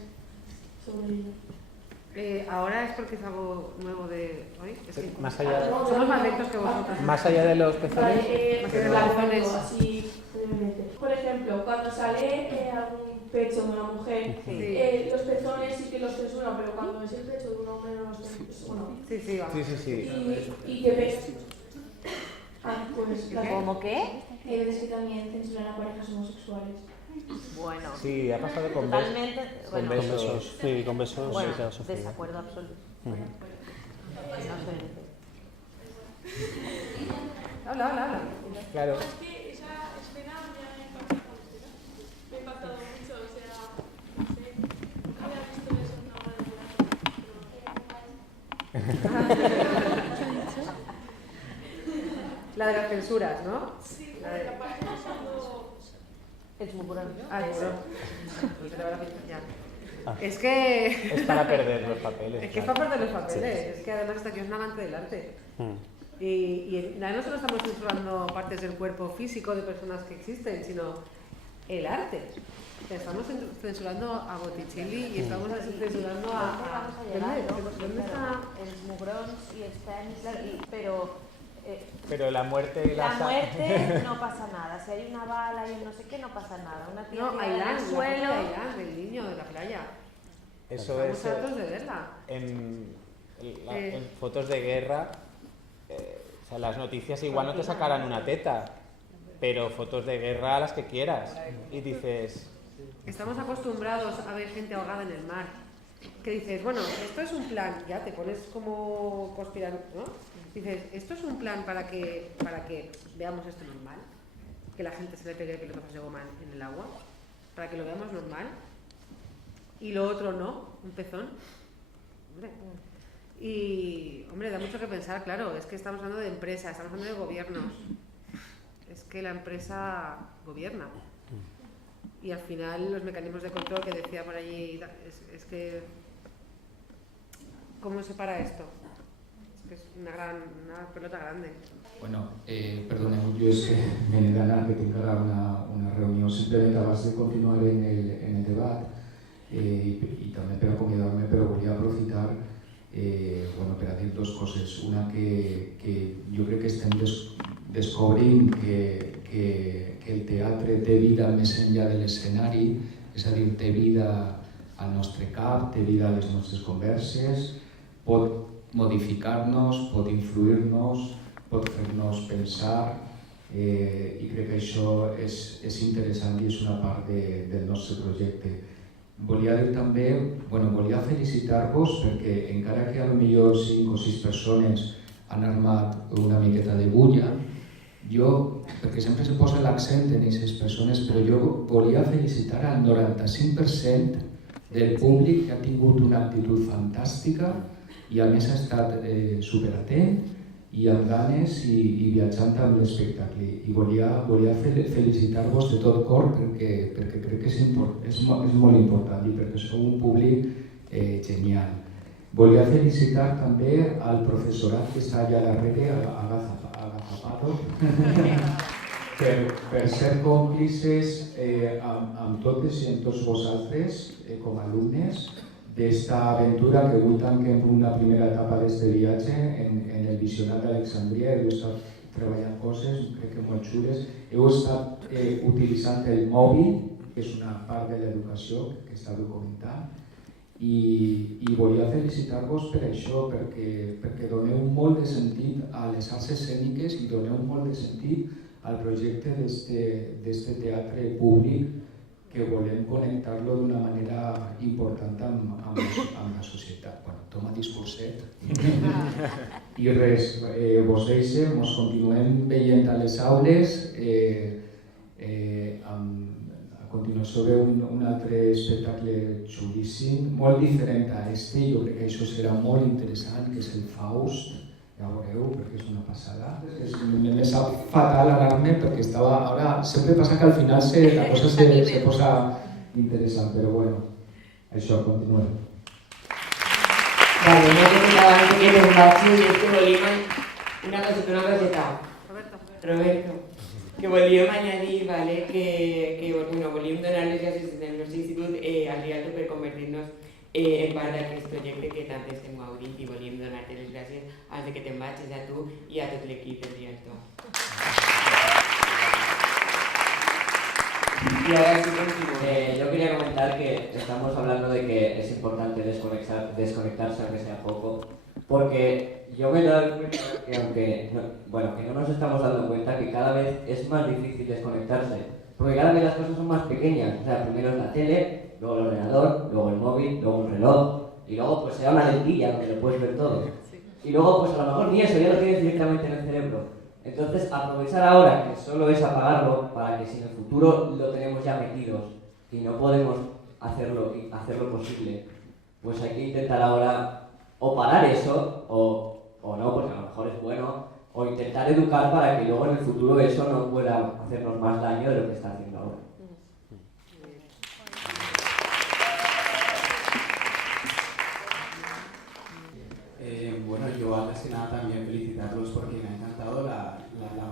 sobre ello? Ahora es porque es algo nuevo de hoy. Es que más allá, somos más lentos que vosotros. Más allá de los pezones. Así, brevemente. Por ejemplo, cuando sale algún pecho de una mujer, los pezones sí que los censuran, pero cuando es el pecho de un hombre no los censuran. Sí, vamos. Sí. ¿Y qué ves? Pues, ¿Cómo qué? Hay veces que también censuran a parejas homosexuales. Bueno. Sí, ha pasado con totalmente, con besos. Sí, con besos. Bueno, sí, claro, desacuerdo absoluto. Habla. Claro. Es que esa escena me ha impactado mucho, o sea, no sé, nunca había visto eso en una obra de teatro. La de las censuras, ¿no? Sí, la de la página cuando... El chumburón. Es que... Es para perder los papeles. Es que es para perder los papeles. Es que además está aquí es un amante del arte. Y no solo estamos censurando partes del cuerpo físico de personas que existen, sino el arte. Estamos censurando a Botticelli y estamos censurando a... ¿Dónde está? El Mugrón y Spencer, pero la muerte y la muerte no pasa nada. Si hay una bala y el no sé qué, no pasa nada. Una tía no, Ailán, el suelo, el niño de la playa. Eso Estamos hartos de verla. En fotos de guerra, o sea, las noticias igual no te sacarán una teta, pero fotos de guerra las que quieras. Y dices... Estamos acostumbrados a ver gente ahogada en el mar. Que dices, bueno, esto es un plan, ya te pones como conspirando, ¿no? Dices, esto es un plan para que veamos esto normal, que la gente se le pegue pelotazos de goma en el agua, para que lo veamos normal, y lo otro no, un pezón. Y, hombre, da mucho que pensar, claro, es que estamos hablando de empresas, estamos hablando de gobiernos, es que la empresa gobierna. Y al final los mecanismos de control que decía por allí, es que... ¿Cómo se para esto? Es que es una pelota grande. Bueno, perdoneu, yo es que me da ganas que tenga una reunión simplemente a base de continuar en el debate y también para acomodarme, pero voy a aprovechar para decir dos cosas. Una que yo creo que estem descobrint que el teatre té vida més enllà de l'escenari, és a dir, té vida al nostre cap, té vida a les nostres converses, pot modificar-nos, pot influir-nos, pot fer-nos pensar, I crec que això és interessant i és una part del nostre projecte. Volia dir també, volia felicitar-vos perquè encara que potser 5 o 6 persones han armat una miqueta de bulla, perquè sempre se posa l'accent en aquestes persones, però jo volia felicitar al 95% del públic que ha tingut una actitud fantàstica i a més ha estat superatent i amb ganes i viatjant amb l'espectacle. I volia felicitar-vos de tot cor perquè crec que és molt important i perquè sou un públic genial. Volia felicitar també al professorat que està allà darrere, agazapato, per ser còmplices amb totes i amb tots vosaltres com a alumnes d'esta aventura que avui tanquem una primera etapa d'este viatge en el Visionat d'Alexandria. Heu estat treballant coses, crec que molt xules. Heu estat utilitzant el mòbil, que és una part de l'educació que estàveu comentant, i volia felicitar-vos per això, perquè doneu molt de sentit a les arts escèniques i doneu molt de sentit al projecte d'este teatre públic que volem connectar-lo d'una manera important amb la societat. Toma discurset. I res, vos deixem, ens continuem veient a les aules. A continuació veu un altre espectacle xulíssim, molt diferent a este, jo crec que això serà molt interessant, que és el Faust. Ja ho veureu, perquè és una passada. Me sap fatal anar-me perquè estava... Ara sempre passa que al final la cosa se posa interessant, però bueno, això, continuem. Vale, una cosita antes que nos vacío y es que volíem... Una coseta. Roberto. Que volíem añadir, ¿vale? Que volíem donar-les gràcies del nostre institut al Rialto per convertir-nos en part d'aquest projecte que tant estem gaudint i volíem donar-te les gràcies als que te'n vagis, a tu i a tot l'equip del Rialto. Y ahora sí continuo. Yo quería comentar que estamos hablando de que es importante desconectarse aunque sea poco, porque yo me he dado cuenta que aunque que no nos estamos dando cuenta que cada vez es más difícil desconectarse, porque cada vez las cosas son más pequeñas. O sea, primero es la tele, luego el ordenador, luego el móvil, luego un reloj, y luego pues se da una lentilla donde lo puedes ver todo. Y luego pues a lo mejor ni eso, ya lo tienes directamente en el cerebro. Entonces aprovechar ahora que solo es apagarlo para que si en el futuro lo tenemos ya metidos y no podemos hacerlo posible, pues hay que intentar ahora o parar eso o no, porque a lo mejor es bueno, o intentar educar para que luego en el futuro eso no pueda hacernos más daño de lo que está haciendo ahora. Bueno, yo antes que nada también felicitarlos porque me ha encantado la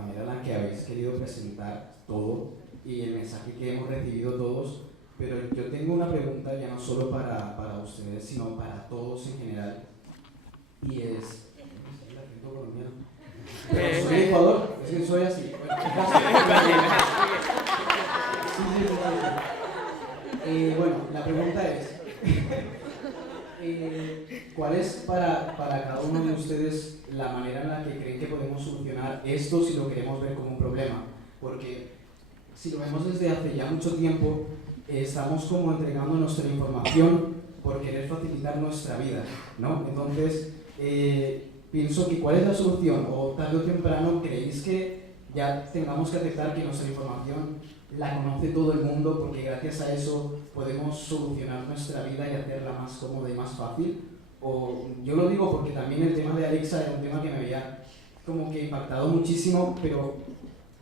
manera en la que habéis querido presentar todo y el mensaje que hemos recibido todos, pero yo tengo una pregunta ya no solo para ustedes, sino para todos en general, y es... ¿El acento colombiano? ¿Soy de Ecuador? Es que soy así. Bueno, la pregunta es... ¿Cuál es para cada uno de ustedes la manera en la que creen que podemos solucionar esto si lo queremos ver como un problema? Porque si lo vemos desde hace ya mucho tiempo, estamos como entregando nuestra información por querer facilitar nuestra vida, ¿no? Entonces, pienso que ¿cuál es la solución? O tarde o temprano, ¿creéis que ya tengamos que aceptar que nuestra información la conoce todo el mundo porque gracias a eso podemos solucionar nuestra vida y hacerla más cómoda y más fácil? O yo lo digo porque también el tema de Alexa era un tema que me había como que impactado muchísimo, pero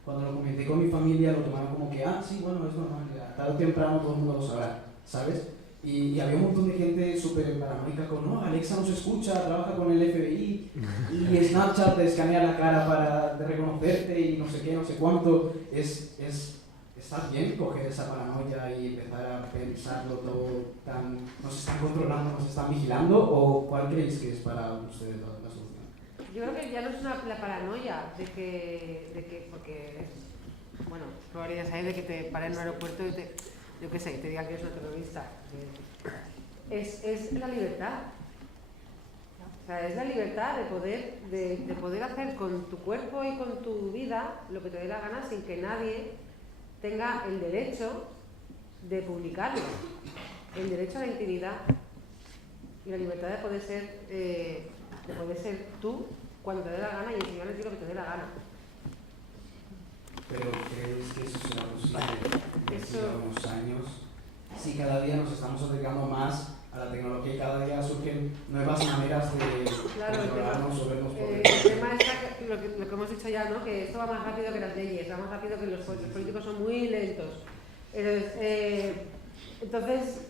cuando lo comenté con mi familia lo tomaron como que, sí, bueno, es normal, tarde o temprano todo el mundo lo sabrá, ¿sabes? Y había un montón de gente súper paranoica con, no, Alexa nos escucha, trabaja con el FBI y Snapchat te escanea la cara para reconocerte y no sé qué, no sé cuánto. ¿Está bien coger esa paranoia y empezar a pensarlo todo tan... ¿Nos están controlando, nos están vigilando? ¿O cuál creéis que es para ustedes la solución? Yo creo que ya no es la paranoia de que porque, bueno, probabilidad hay de que te paren en un aeropuerto y te digan que eres una terrorista. Es la libertad. O sea, es la libertad de poder hacer con tu cuerpo y con tu vida lo que te dé la gana sin que nadie tenga el derecho de publicarlo. El derecho a la intimidad y la libertad de poder ser tú cuando te dé la gana y enseñar a ti lo que te dé la gana. Pero ¿crees que eso será posible en unos años? Si cada día nos estamos acercando más a la tecnología y cada día surgen nuevas maneras de controlarnos o vernos por el tema es lo que hemos dicho ya, ¿no? Que esto va más rápido que las leyes, va más rápido que los políticos son muy lentos. Entonces,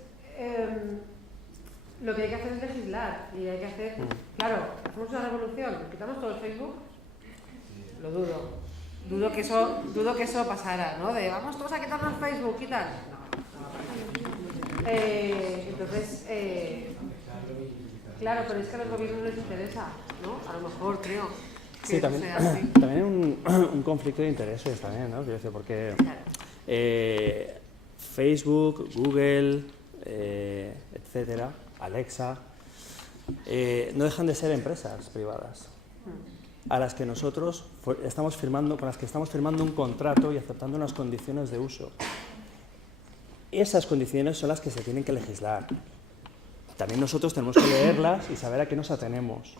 lo que hay que hacer es legislar y hay que hacer, claro, hacemos una revolución, quitamos todo el Facebook, lo dudo. Dudo que eso pasara, ¿no? De vamos todos a quitarnos Facebook y tal. No. Entonces, claro, pero es que a los gobiernos no les interesa, ¿no? A lo mejor, creo. Sí, también un conflicto de intereses también, ¿no? Quiero decir, porque Facebook, Google, etcétera, Alexa, no dejan de ser empresas privadas a las que nosotros estamos firmando, con las que estamos firmando un contrato y aceptando unas condiciones de uso. Esas condiciones son las que se tienen que legislar. También nosotros tenemos que leerlas y saber a qué nos atenemos.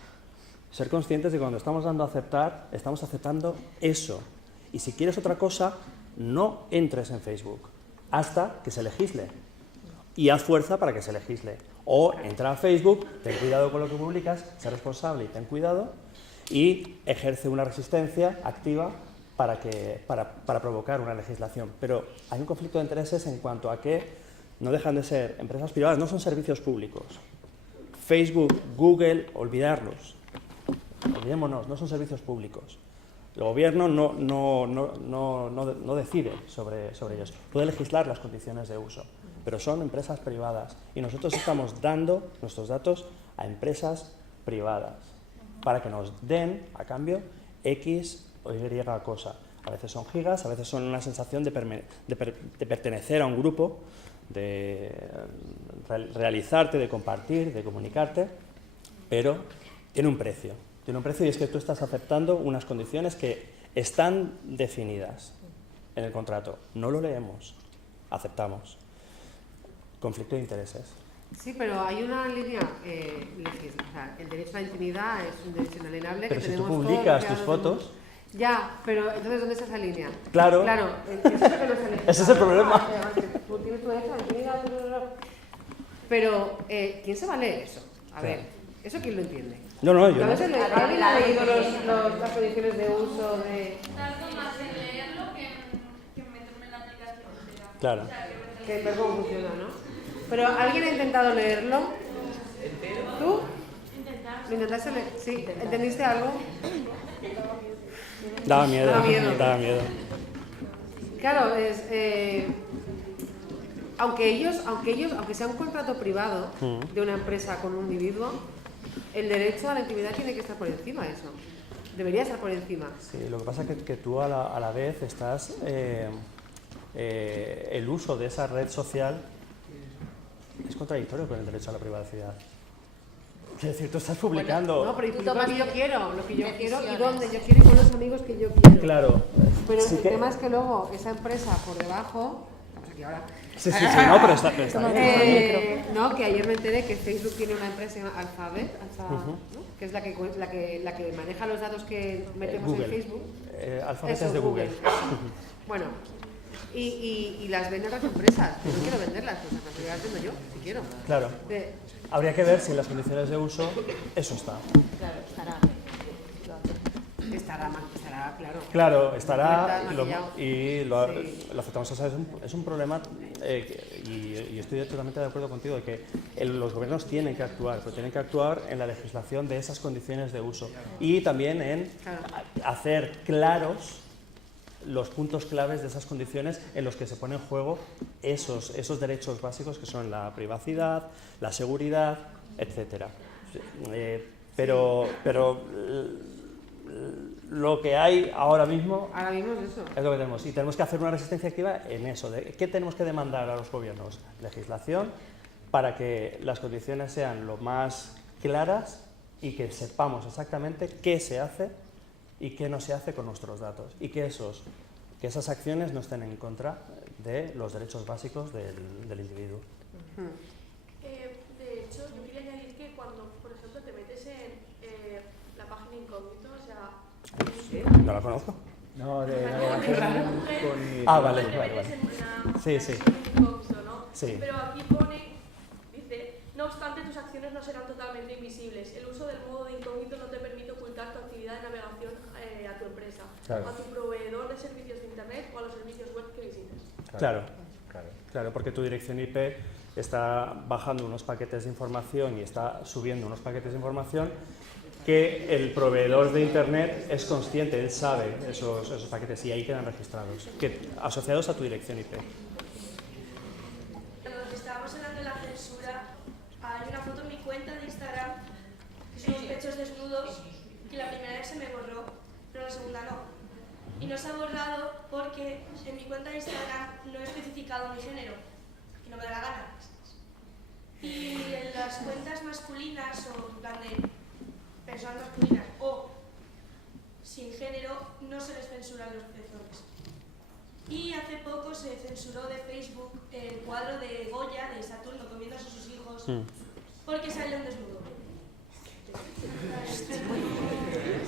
Ser conscientes de que cuando estamos dando a aceptar, estamos aceptando eso. Y si quieres otra cosa, no entres en Facebook hasta que se legisle. Y haz fuerza para que se legisle. O entra a Facebook, ten cuidado con lo que publicas, sé responsable y ten cuidado, y ejerce una resistencia activa para provocar una legislación. Pero hay un conflicto de intereses en cuanto a que no dejan de ser empresas privadas, no son servicios públicos. Facebook, Google, olvidarlos. Olvidémonos, no son servicios públicos. El gobierno no decide sobre ellos. Puede legislar las condiciones de uso, pero son empresas privadas y nosotros estamos dando nuestros datos a empresas privadas para que nos den, a cambio, X o Y cosa. A veces son gigas, a veces son una sensación de pertenecer a un grupo, de realizarte, de compartir, de comunicarte, pero tiene un precio. Tiene un precio y es que tú estás aceptando unas condiciones que están definidas en el contrato. No lo leemos, aceptamos. Conflicto de intereses. Sí, pero hay una línea, o sea, el derecho a la intimidad es un derecho inalienable pero que si tenemos tú publicas tus fotos... Ya, pero entonces ¿dónde está esa línea? Claro. Claro, ese es el problema. Tú tienes tu derecho a la intimidad, pero ¿quién se va a leer eso? A ver, ¿eso quién lo entiende? No, yo no. ¿Alguien ha leído las condiciones de uso de...? Tardo más en leerlo que meterme en la aplicación. Claro. Que el verbo funciona, ¿no? Pero ¿alguien ha intentado leerlo? ¿Tú? ¿Lo intentaste leer? Sí. ¿Entendiste algo? Daba miedo. Claro, aunque sea un contrato privado de una empresa con un individuo, el derecho a la intimidad tiene que estar por encima de eso. Debería estar por encima. Sí, lo que pasa es que tú a la vez estás... el uso de esa red social es contradictorio con el derecho a la privacidad. Quiero decir, tú estás publicando... Bueno, no, pero publico lo que yo quiero y dónde yo quiero y con los amigos que yo quiero. Claro. Pero sí el tema es que luego esa empresa por debajo... Estamos aquí ahora. Sí, no, pero está bien. No, que ayer me enteré que Facebook tiene una empresa llamada Alphabet, ¿no? Que es la que maneja los datos que metemos en Facebook. Alphabet es de Google. Bueno, y las venden las empresas. Yo no quiero venderlas, pues las vendo yo, si quiero. Claro. Habría que ver si en las condiciones de uso eso está. Claro, estará. Estará, claro. Claro, estará y lo aceptamos. O sea, es un problema y estoy totalmente de acuerdo contigo de que los gobiernos tienen que actuar, pero tienen que actuar en la legislación de esas condiciones de uso y también en hacer claros los puntos claves de esas condiciones en los que se pone en juego esos derechos básicos que son la privacidad, la seguridad, etcétera. Pero lo que hay ahora mismo es eso. Es lo que tenemos. Y tenemos que hacer una resistencia activa en eso. ¿Qué tenemos que demandar a los gobiernos? Legislación para que las condiciones sean lo más claras y que sepamos exactamente qué se hace y qué no se hace con nuestros datos y que esas acciones no estén en contra de los derechos básicos del individuo. De hecho, yo quería añadir que cuando, por ejemplo, te metes en la página incógnito, o sea... ¿No la conozco? No, vale. Te metes en una sí. incógnito, ¿no? Sí. Pero aquí pone, dice, no obstante tus acciones no serán totalmente invisibles. El uso del modo de incógnito no te permite ocultar tu actividad de navegación a tu empresa, claro, a tu proveedor de servicios de internet o a los servicios web que visites. Claro, porque tu dirección IP está bajando unos paquetes de información y está subiendo unos paquetes de información que el proveedor de internet es consciente, él sabe esos paquetes y ahí quedan registrados, asociados a tu dirección IP. Cuando estábamos hablando de la censura, hay una foto en mi cuenta de Instagram que son unos pechos desnudos que la primera vez se me borró, pero la segunda no. Y no se ha borrado porque en mi cuenta de Instagram no he especificado mi género, que no me da la gana. Y en las cuentas masculinas o en plan de personas masculinas o sin género no se les censuran los pezones. Y hace poco se censuró de Facebook el cuadro de Goya, de Saturno comiéndose a sus hijos, porque salió un desnudo.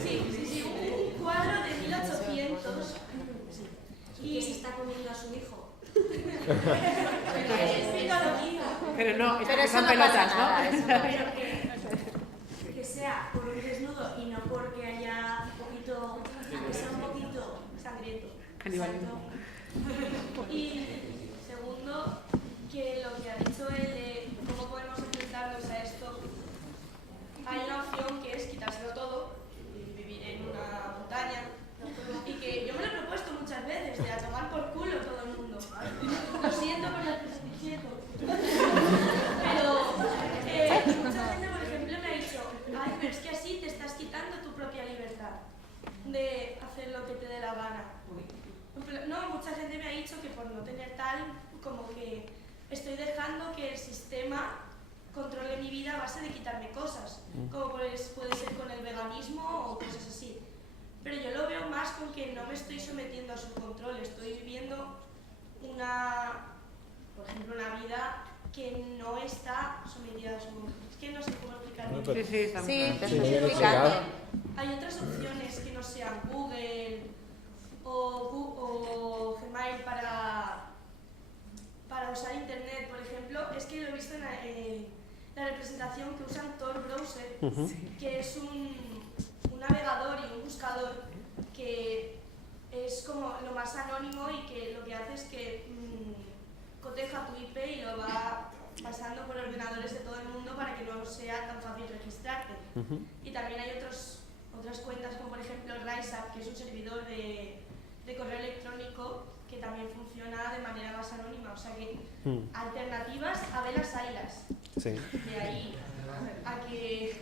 Sí, un cuadro de 1800. ¿Y se está comiendo a su hijo? Pero no, pero eso son no pelotas, pasa ¿no? nada, eso no. Que sea por un desnudo y no porque haya que sea un poquito sangriento. Canibalismo. Y segundo, que lo que ha dicho él de cómo podemos enfrentarnos a esto, hay una opción que es quitárselo todo y vivir en una montaña. Y que yo me lo he propuesto muchas veces, de a tomar por culo todo el mundo. Lo siento por el siento. Pero mucha gente, por ejemplo, me ha dicho, ay, pero es que así te estás quitando tu propia libertad de hacer lo que te dé la gana. No, mucha gente me ha dicho que por no tener tal, como que estoy dejando que el sistema controle mi vida a base de quitarme cosas, como puede ser con el veganismo o cosas así. Pero yo lo veo más con que no me estoy sometiendo a su control, estoy viviendo por ejemplo, una vida que no está sometida a su control. Es que no sé cómo explicarlo. Sí, te estás explicando. Hay otras opciones que no sean Google o Gmail para usar internet, por ejemplo. Es que lo he visto en la representación que usan Tor Browser, que es un navegador y un buscador que es como lo más anónimo y que lo que hace es que coteja tu IP y lo va pasando por ordenadores de todo el mundo para que no sea tan fácil registrarte. Y también hay otras cuentas como por ejemplo RiseUp, que es un servidor de correo electrónico que también funciona de manera más anónima. O sea que alternativas a velas haylas. Sí. De ahí a que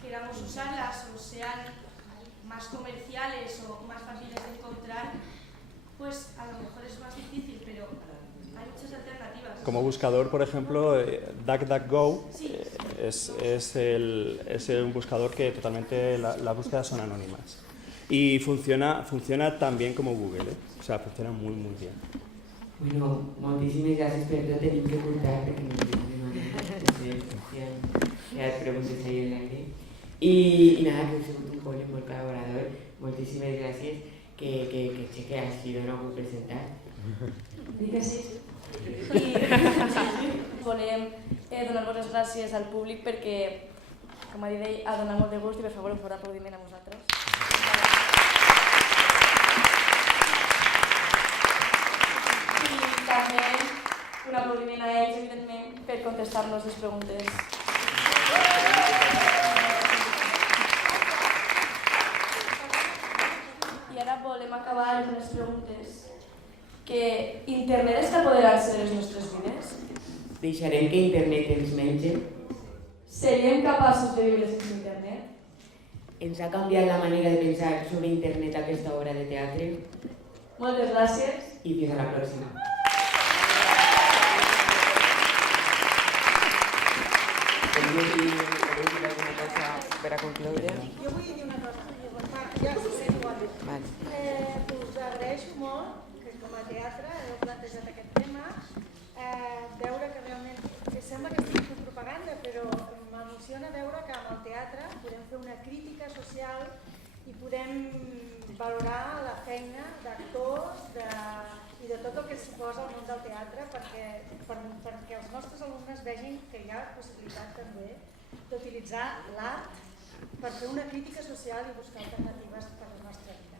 queramos usarlas o sean más comerciales o más fáciles de encontrar, pues a lo mejor es más difícil, pero hay muchas alternativas. Como buscador, por ejemplo, DuckDuckGo es un buscador que totalmente las búsquedas son anónimas. Y funciona tan bien como Google, O sea, funciona muy, muy bien. Bueno, moltíssimes gràcies, però tenim que cortar perquè no sé si hi ha preguntes ahí en l'aire. I nada, que heu sigut un col·le molt col·laborador. Moltíssimes gràcies, que sé que ha sido no puc presentar. Dic que sí. I volem donar-vos les gràcies al públic perquè, com ha dit ell, ha donat molt de gust i per favor un fort aplaudiment a vosaltres. I també un aplaudiment a ells, evidentment, per contestar-nos les preguntes. I ara volem acabar amb unes preguntes. Que internet està apoderant-se de les nostres vides? Deixarem que internet ens mengi? Seríem capaços de viure sense internet? Ens ha canviat la manera de pensar sobre internet a aquesta obra de teatre? Moltes gràcies. I fins a la pròxima. Thank you. amb el teatre podem fer una crítica social i podem valorar la feina d'actors i de tot el que suposa el món del teatre perquè els nostres alumnes vegin que hi ha possibilitat també d'utilitzar l'art per fer una crítica social i buscar alternatives per a la nostra vida.